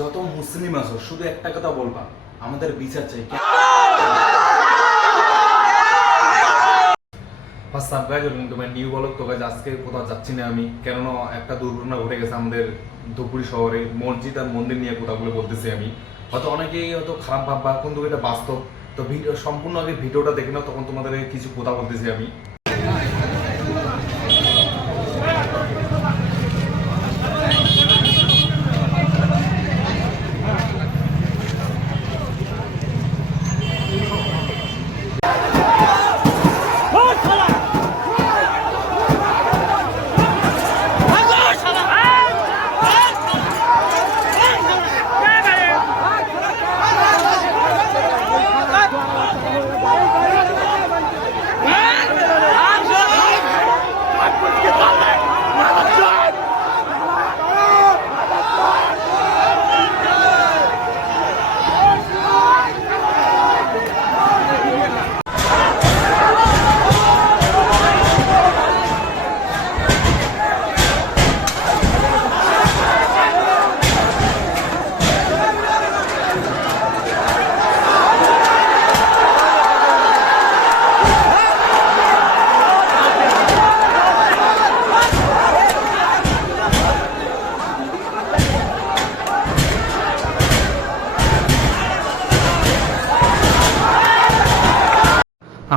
যত মুসলিম আছো শুধু একটা কথা বলবা, আমাদের বিচার চাই। নিউ বলক তো গাইজ, আজকে কোথাও যাচ্ছি না আমি, কেননা একটা দুর্ঘটনা ঘটে গেছে আমাদের ধুপগুড়ি শহরে। মসজিদ আর মন্দির নিয়ে কথাগুলো বলতেছি আমি। হয়তো অনেকেই হয়তো খারাপ ভাববা, কিন্তু এটা বাস্তব। তো ভিডিও সম্পূর্ণ আগে ভিডিওটা দেখে নাও, তখন তোমাদের কিছু কথা বলতেছি আমি।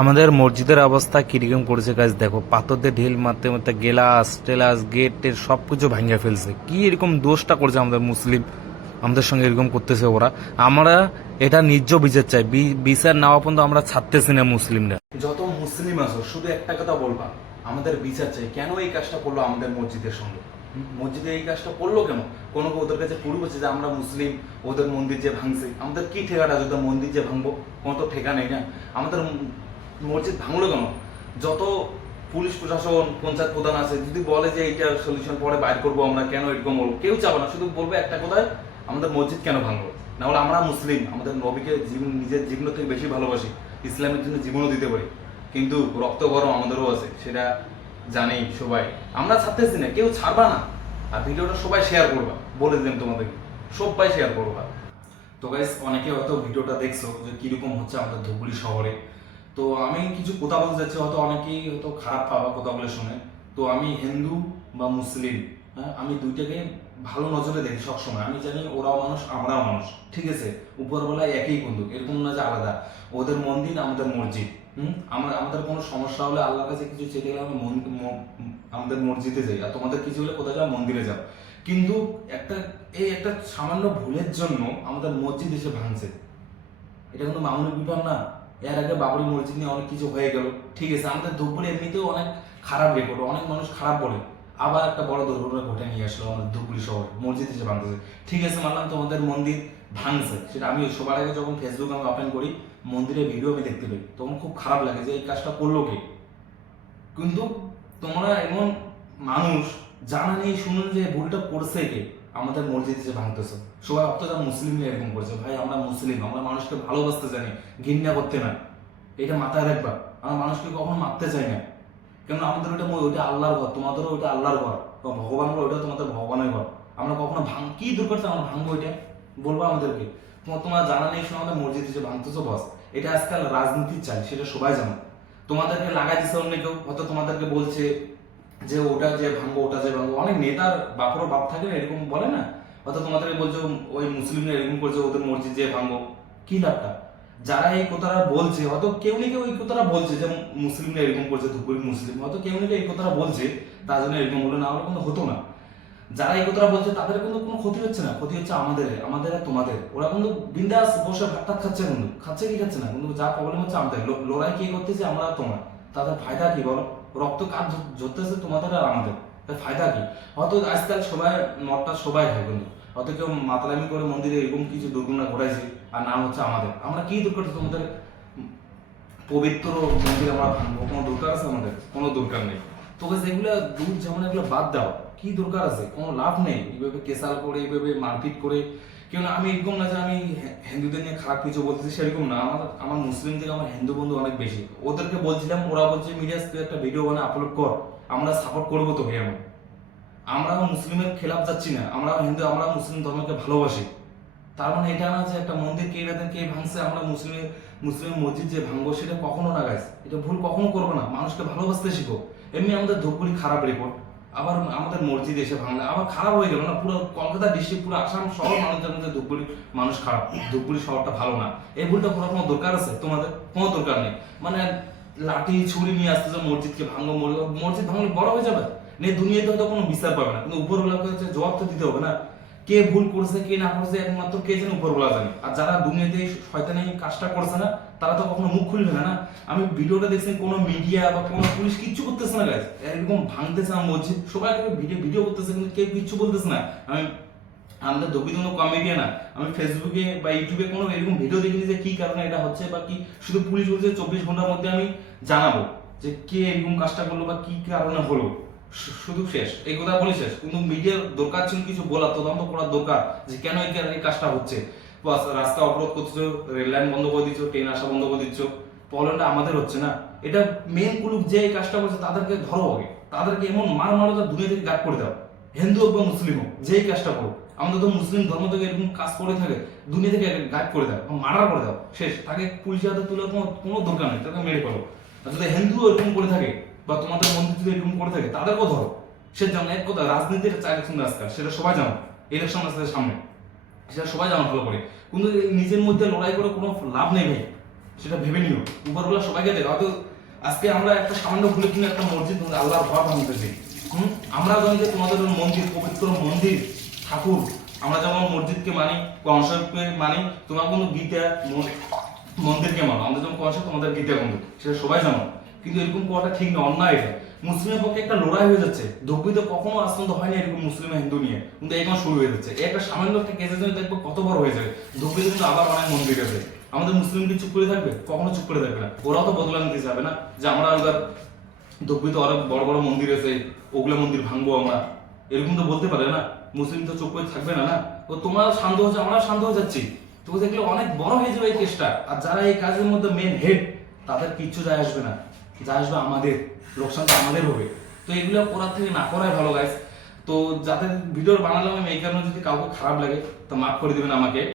আমাদের মসজিদের অবস্থা কিরকম করেছে গাছ দেখো, পাথর দিয়ে ঢিল মারতে মারতে গেলাস টেলাস গেটের সবকিছু ভাঙিয়ে ফেলছে। কি এরকম দোষটা করছে আমাদের মুসলিম, আমাদের সঙ্গে এরকম করতেছে ওরা। আমরা এটা ন্যায্য বিচার চাই, বিচার নেওয়া পর্যন্ত আমরা ছাড়তেছি না মুসলিমরা। যত মুসলিম আছো শুধু একটা কথা বলবা, আমাদের বিচার চাই। কেন এই কাজটা করলো আমাদের মসজিদের সঙ্গে? মসজিদে এই কাজটা করলো কেন? কোনো ওদের কাছে পুরো বলছে যে আমরা মুসলিম, ওদের মন্দির যে ভাঙছে, আমাদের কি ঠেকাটা আছে ওদের মন্দির যে ভাঙবো? কোনো তো ঠেকা নেই না। আমাদের মসজিদ ভাঙলো কেন? যত পুলিশ প্রশাসন পঞ্চায়েত প্রধান আছে যদি বলে যে এইটার সলিউশন পরে বাইর করবো আমরা, কেন এরকম বলবো? কেউ চাবে না, শুধু বলবে একটা কথায়, আমাদের মসজিদ কেন ভাঙলো? না হলে আমরা মুসলিম, আমাদের নবীকে নিজের জীবন থেকে বেশি ভালোবাসি, ইসলামের জন্য জীবনও দিতে পারি, কিন্তু রক্ত গরম আমাদেরও আছে, সেটা জানেই সবাই। আমরা ছাড়তেছি না, কেউ ছাড়বা না। আর ভিডিওটা সবাই শেয়ার করবা, বলে দিলাম তোমাদেরকে, সবাই শেয়ার করবা। তো গাইস, অনেকে হয়তো ভিডিওটা দেখছো যে কিরকম হচ্ছে আমাদের ধুবড়ি শহরে। তো আমি কিছু কথা বলতে যাচ্ছি, হয়তো অনেকেই হয়তো খারাপ পাবা কথাগুলো শুনে। তো আমি হিন্দু বা মুসলিম, হ্যাঁ, আমি দুইটাকে ভালো নজরে দেখি সবসময়। আমি জানি ওরাও মানুষ আমরাও মানুষ, ঠিক আছে? উপরবেলায় একই বন্দুক, এরকম না যে আলাদা। ওদের মন্দির আমাদের মসজিদ। আমাদের কোনো সমস্যা হলে আল্লাহর কাছে কিছু চেয়ে গেলে আমি আমাদের মসজিদে যাই, আর তোমাদের কিছু হলে কোথায় যাও? মন্দিরে যাও। কিন্তু একটা সামান্য ভুলের জন্য আমাদের মসজিদ এসে ভাঙছে, এটা কিন্তু মামুলি ব্যাপার না। এর আগে বাবরি মসজিদ নিয়ে অনেক কিছু হয়ে গেল, ঠিক আছে? আমাদের ধূপগুড়ি এমনিতেও অনেক খারাপ রেকর্ড, অনেক মানুষ খারাপ বলে। আবার একটা বড় দুর্ঘটনা ঘটে নিয়ে আসলো আমাদের ধূপগুড়ি শহরে, মসজিদ এসে ভাঙতেছে। ঠিক আছে, মানলাম তোমাদের মন্দির ভাঙছে, সেটা আমি সবার আগে যখন ফেসবুক আমি ওপেন করি, মন্দিরের ভিডিও আমি দেখতে পাই, তখন খুব খারাপ লাগে যে এই কাজটা করলো কে। কিন্তু তোমরা এমন মানুষ জানা নেই শুনুন যে ভুলটা করছে কে, আমাদের মসজিদ যে ভাঙতেছে। সবাই ভাবতো মুসলিমরা এরকম করছে। ভাই, আমরা মুসলিম, আমরা মানুষকে ভালোবাসতে জানি, ঘৃণা করতে না। এটা মাথায় রাখবা, আমরা মানুষকে কখনো মারতে চাই না। কেন? আমাদের ওইটা আল্লাহর ঘর, তোমাদেরও ওইটা আল্লাহর ঘর, ভগবান বলো, ওইটা তোমাদের ভগবানের ঘর। আমরা কখনো কি দরকার আমরা ভাঙবো? এটা বলবো আমাদেরকে? তোমার জানা নেই শোনো আমাদের মসজিদ যে ভাঙতেছো, বস। এটা আজকাল রাজনীতির চাই, সেটা সবাই জানো। তোমাদেরকে লাগাই দিচ্ছে অন্য কেউ, হয়তো তোমাদেরকে বলছে যে ওটা যে ভাঙবো, ওটা যে ভাঙবো। অনেক নেতার বাপরও বাপ থাকে না, এরকম বলে না? হয়তো তোমাদেরকে বলছে ওই মুসলিমরা এরকম করছে, ওদের মসজিদ যে ভাঙবো। কি লাভটা? যারা এই কথাটা বলছে, হয়তো কেউ না কেউ এই কথাটা বলছে যে মুসলিমরা এরকম করছে, ধুপগুড়ি মুসলিম, হয়তো কেউ না কেউ এই কথাটা বলছে, তার জন্য এরকম হলো, না হলে কিন্তু হতো না। যারা এই কথাটা বলছে তাদের কিন্তু কোনো ক্ষতি হচ্ছে না, ক্ষতি হচ্ছে আমাদের আর তোমাদের। ওরা কিন্তু বিন্দাস বসে ভাত টাত খাচ্ছে, কিন্তু খাচ্ছে কি খাচ্ছে না, কিন্তু যা প্রবলেম হচ্ছে আমাদের। লড়াই কে করতেছে? আমরা আর তোমার। তাদের ফায়দা কি বলো? রক্ত কাজ ঝরতেছে তোমাদের আর আমাদের, তার ফায়দা কি? হয়তো আজকাল সবাই মদটা সবাই খায়, কিন্তু হয়তো কেউ মাতলামি করে মন্দিরে এরকম কিছু দুর্ঘটনা ঘটাইছে, আর নাম হচ্ছে আমাদের। আমরা কি দরকার তোমাদের পবিত্র মন্দির আমরা ভাঙবো? কোনো দরকার আছে আমাদের? কোনো দরকার নেই। তোকে যেগুলো দূর যেমন এগুলো বাদ দাও, কি দরকার আছে? কোনো লাভ নেই এইভাবে কেসাল করে, এইভাবে মারপিট করে। কেউ না, আমি এরকম না যে আমি হিন্দুদের নিয়ে খারাপ কিছু বলতেছি, সেরকম না। আমার মুসলিম থেকে আমার হিন্দু বন্ধু অনেক বেশি। ওদেরকে বলছিলাম, ওরা বলছে মিডিয়া একটা ভিডিও বানিয়ে আপলোড কর, আমরা সাপোর্ট করবো তোকে। আমরা মুসলিমের খেলাফ যাচ্ছি না, আমরা হিন্দু, আমরা মুসলিম ধর্মকে ভালোবাসি। তার মানে এটা না যে একটা মন্দির কে রাতেন কে ভাঙছে আমরা মুসলিম মসজিদ যে ভাঙবো সেটা কখনো না গাইস, এটা ভুল কখনো করবো না। মানুষকে ভালোবাসতে শিখো। এমনি আমাদের ধূপগুড়ি খারাপ রিপোর্ট, আবার আমাদের মসজিদ এসে ভাঙলে আবার খারাপ হয়ে গেল না। পুরো কলকাতা ডিস্ট্রিক্ট পুরো আসাম শহর মানুষের মধ্যে ধূপগুড়ি মানুষ খারাপ, ধূপগুড়ি শহরটা ভালো না। এই ভুলটা করার কোনো দরকার আছে তোমাদের? কোনো দরকার নেই। মানে লাঠি ছুরি নিয়ে আসতেছে মসজিদকে ভাঙবো, মসজিদ ভাঙলে বড় হয়ে যাবে নে, দুনিয়াতে হয়তো কোনো বিচার পাবে না, কিন্তু উপরওয়ালাকে হচ্ছে জবাব তো দিতে হবে না। কে ভুল করছে কে না করছে একমাত্র কে জানে, উপরওয়ালা জানে। আর যারা দুনিয়াতে শয়তানি কাজটা করছে না তারা তো কখনো মুখ খুলবে না। আমি ভিডিওটা দেখছি, কোনো মিডিয়া বা কোনো পুলিশ কিচ্ছু করতেছে না গাইস, এরকম ভাঙতেছে না মসজিদ, সবাই ভিডিও ভিডিও করতেছে কিন্তু কেউ কিচ্ছু বলতেছে না। আমি আমাদের দবিত কোনো কমেডিয়া না, আমি ফেসবুকে বা ইউটিউবে কোনো এরকম ভিডিও দেখিনি যে কি কারণে এটা হচ্ছে বা কি। শুধু পুলিশ বলছে 24 ঘন্টার মধ্যে আমি জানাবো যে কে এরকম কাজটা করলো বা কি কারণে হলো, শুধু শেষ এই কথা বলি শেষ। কিন্তু মিডিয়ার দরকার ছিল কিছু বলার, তদন্ত করার দরকার যে কেন এই কাজটা হচ্ছে। রাস্তা অবরোধ করছো, রেল লাইন বন্ধ করে দিচ্ছ, ট্রেন আসা বন্ধ করে দিচ্ছ, প্রবলেমটা আমাদের হচ্ছে না। এটা মেন কুলুপ যে এই কাজটা করছে তাদেরকে ধরো আগে, তাদেরকে এমন মারো যে দুনিয়া থেকে গায়েব করে দাও। হিন্দু হোক বা মুসলিম হোক, যেই কাজটা করো, আমাদের তো মুসলিম ধর্ম থেকে এরকম কাজ করে থাকে, দুনিয়া থেকে গায়েব করে দাও, মার্ডার করে দাও, শেষ। তাকে পুলিশের হাতে তোলার কোনো দরকার নেই, তাকে মেরে ফেলো। আর যদি হিন্দু এরকম করে থাকে বা তোমাদের মন্দির যদি এরকম করে থাকে তাদেরকেও ধরো। সে যেমন এক কথা, রাজনীতির একটা ইলেকশন আজকাল, সেটা সবাই জানো, ইলেকশন আসছে সামনে, সেটা সবাই জানো ভালো করে। কিন্তু নিজের মধ্যে লড়াই করে কোনো লাভ নেই ভাই, সেটা ভেবে নিও। উপরবেলা সবাইকে দেখো, হয়তো আজকে আমরা একটা সামান্য ভুলে কিনে একটা মসজিদ আল্লাহর ঘর ভাঙতেছি। আমরা জানি যে তোমাদের মন্দির পবিত্র মন্দির ঠাকুর, আমরা যেমন মসজিদকে মানি, কনসেপ্টকে মানি, তোমার কোনো গীতা মন্দিরকে মানো। আমরা যেমন কনসেপ্ট তোমাদের গীতা মন্দির, সেটা সবাই জানো। কিন্তু এরকম করাটা ঠিক না, অন্যায় এটা। মুসলিমের পক্ষে একটা লড়াই হয়ে যাচ্ছে, ধব্বিতে কখনো আজ পর্যন্ত হয়নি এরকম মুসলিম হিন্দু নিয়ে, কিন্তু এখন শুরু হয়ে যাচ্ছে। একটা সামান্য একটা কেসের জন্য দেখবো কত বড় হয়ে যাবে। ধব্বিতে কিন্তু আবার অনেক মন্দির আছে। আমাদের মুসলিমকে চুপ করে থাকবে? কখনো চুপ করে থাকবে না। ওরাও তো বদলা নিতে যাবে না যে আমরা এবার ধব্বিতে অনেক বড় বড় মন্দির আছে, ওগুলো মন্দির ভাঙবো আমরা, এরকম তো বলতে পারে না। মুসলিম তো চুপ করে থাকবে না। না তো তোমরা শান্ত হচ্ছে, আমরা শান্ত হয়ে যাচ্ছি, তো দেখলে অনেক বড় হয়ে যাবে এই কেসটা। আর যারা এই কাজের মধ্যে মেন হেড, তাদের কিচ্ছু যায় আসবে না, যা আসবে আমাদের, লোকসানটা আমাদের হবে। তো এগুলো করার থেকে না করাই ভালো গাইস। তো যাদের ভিডিও বানালাম আমি এই কারণে, যদি কাউকে খারাপ লাগে তো মাফ করে দিবেন আমাকে।